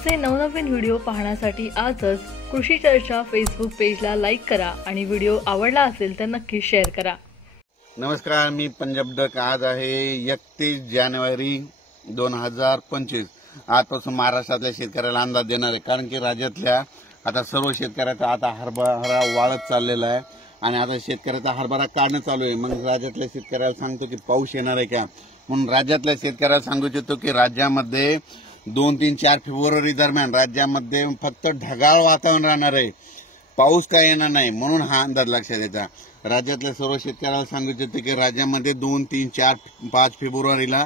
असे नवनवीन व्हिडिओ पाहण्यासाठी आजच कृषी चर्चा फेसबुक पेजला लाईक करा आणि व्हिडिओ आवडला असेल तर नक्की शेअर करा। नमस्कार, मी पंजाब डक। आज आहे 31 जानेवारी 2025। आजपासून महाराष्ट्रातल्या शेतकऱ्याला अंदाज देणार आहे, कारण की राज्यातल्या आता सर्व शेतकऱ्याचा आता हरभरा वाळत चाललेला आहे आणि आता शेतकऱ्याचा हरभरा काढणं चालू आहे। मग राज्यातल्या शेतकऱ्याला सांगतो की पाऊस येणार आहे का, म्हणून राज्यातल्या शेतकऱ्याला सांगू इच्छितो की राज्यामध्ये 2, 3, 4 फेब्रुवारी दरम्यान राज्यामध्ये फक्त ढगाळ वातावरण राहणार आहे, पाऊस काय येणार नाही, म्हणून हा अंदाज लक्षात घ्यायचा। राज्यातल्या सर्व शेतकऱ्याला सांगू इच्छितो की राज्यामध्ये 2, 3, 4, 5 फेब्रुवारीला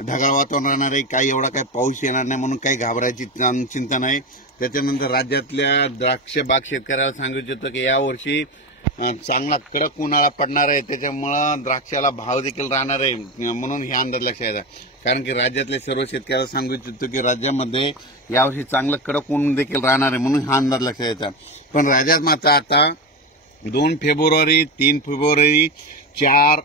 ढगाळ वातावरण राहणार आहे, काही एवढा काही पाऊस येणार नाही, म्हणून काही घाबरायची चिंता नाही। त्याच्यानंतर राज्यातल्या द्राक्ष बाग शेतकऱ्याला सांगू इच्छितो की यावर्षी चांगला कडक उन्हाळा पडणार आहे, त्याच्यामुळे द्राक्षाला भाव देखील राहणार आहे, म्हणून हे अंदाज लक्षात घ्यायचा। कारण की राज्यातले सर्व शेतकऱ्याला सांगू इच्छितो की राज्यामध्ये यावर्षी चांगलं कडक ऊन देखील राहणार आहे, म्हणून हा अंदाज लक्षात घ्यायचा। पण राज्यात मात्र आता 2 फेब्रुवारी 3 फेब्रुवारी 4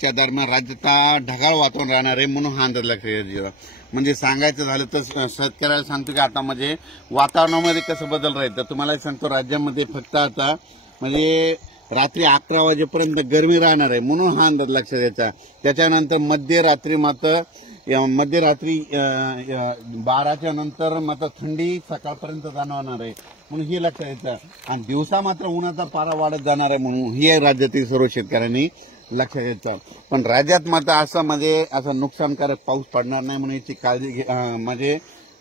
च्या दरम्यान राज्यात ढगाळ वातावरण राहणार आहे, म्हणून हा अंदाज लक्षात घ्यायचा। म्हणजे सांगायचं झालं तर शेतकऱ्याला सांगतो की आता म्हणजे वातावरणामध्ये कसं बदल राहील, तर तुम्हाला सांगतो राज्यामध्ये फक्त आता म्हणजे रात्री 11 वाजेपर्यंत गरमी राहणार आहे, म्हणून हा अंदाज लक्षात घ्यायचा। त्याच्यानंतर मध्यरात्री 12च्या नंतर मात्र थंडी सकाळपर्यंत जाणवणार आहे, म्हणून हे लक्षात घ्यायचं। आणि दिवसा मात्र उन्हाचा पारा वाढत जाणार आहे, म्हणून हे राज्यातील सर्व शेतकऱ्यांनी लक्षात घ्यायचं। पण राज्यात मात्र असं नुकसानकारक पाऊस पडणार नाही, म्हणून याची काळजी म्हणजे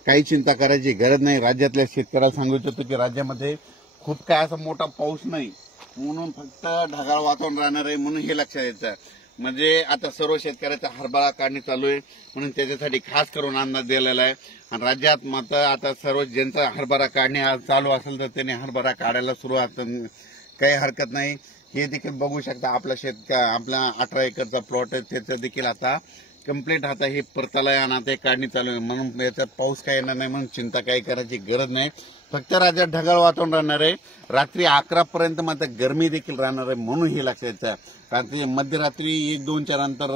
काही चिंता करायची गरज नाही। राज्यातल्या शेतकऱ्याला सांगू इच्छितो की राज्यामध्ये खूप काय असा मोठा पाऊस नाही, म्हणून फक्त ढगाळ वातावरण राहणार आहे, म्हणून हे लक्षात घ्यायचं। म्हणजे आता सर्व शेतकऱ्याचा हरभरा काढणी चालू आहे, म्हणून त्याच्यासाठी खास करून अंदाज दिलेला आहे। आणि राज्यात मात्र आता सर्व ज्यांचा हरभरा काढणी चालू असेल तर त्यांनी हरभरा काढायला सुरुवात, काही हरकत नाही। हे देखील बघू शकता, आपला 18 एकरचा प्लॉट आहे, त्याचं देखील आता कंप्लीट आता हे परतालय आणि आता काढणी चालू आहे, म्हणून याच्यात पाऊस काय येणार नाही, म्हणून चिंता काही करायची गरज नाही। फक्त राज्यात ढगाळ वातावरण राहणार आहे, रात्री 11 पर्यंत मात्र गरमी देखील राहणार आहे, म्हणून हे लक्षात घ्यायचं। कारण ते मध्यरात्री 1-2च्या नंतर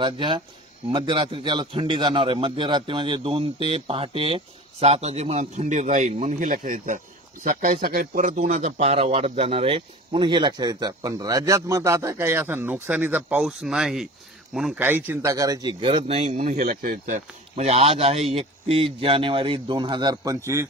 राज्य मध्यरात्रीच्याला थंडी जाणार आहे, मध्यरात्री म्हणजे 2 ते पहाटे 7 वाजेपर्यंत थंडी राहील, म्हणून हे लक्षात घ्यायचं। सकाळी परत उन्हाचा पारा वाढत जाणार आहे, म्हणून हे लक्षात घ्यायचं। पण राज्यात मात्र आता काही असा नुकसानीचा पाऊस नाही, म्हणून काही चिंता करायची गरज नाही, म्हणून हे लक्षात घ्यायचं। म्हणजे आज आहे 31 जानेवारी 2025।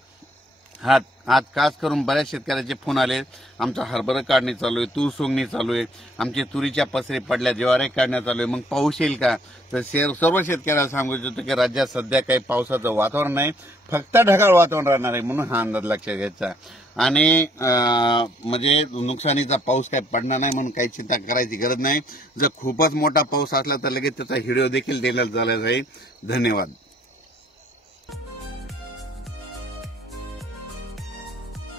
आज खास करून बऱ्याच शेतकऱ्याचे फोन आले, आमचा हरभरा काढणी चालू आहे, तूर सोंगणी चालू आहे, आमची तुरीच्या पसरी पडल्या, ज्वारी काढण्यात चालू आहे, मग पाऊस येईल का? तर सर्व शेतकऱ्याला सांगू इच्छितो की राज्यात सध्या काही पावसाचं वातावरण नाही, फक्त ढगाळ वातावरण राहणार आहे, म्हणून हा अंदाज लक्षात घ्यायचा। आणि म्हणजे नुकसानीचा पाऊस काही पडणार नाही, म्हणून काही चिंता करायची गरज नाही। जर खूपच मोठा पाऊस असला तर लगेच त्याचा व्हिडिओ देखील देण्यात झाला जाईल। धन्यवाद।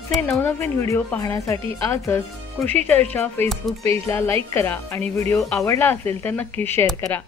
असे नवनवीन व्हिडिओ पाहण्यासाठी आजच कृषी चर्चा फेसबुक पेजला लाईक करा आणि व्हिडिओ आवडला असेल तर नक्की शेअर करा।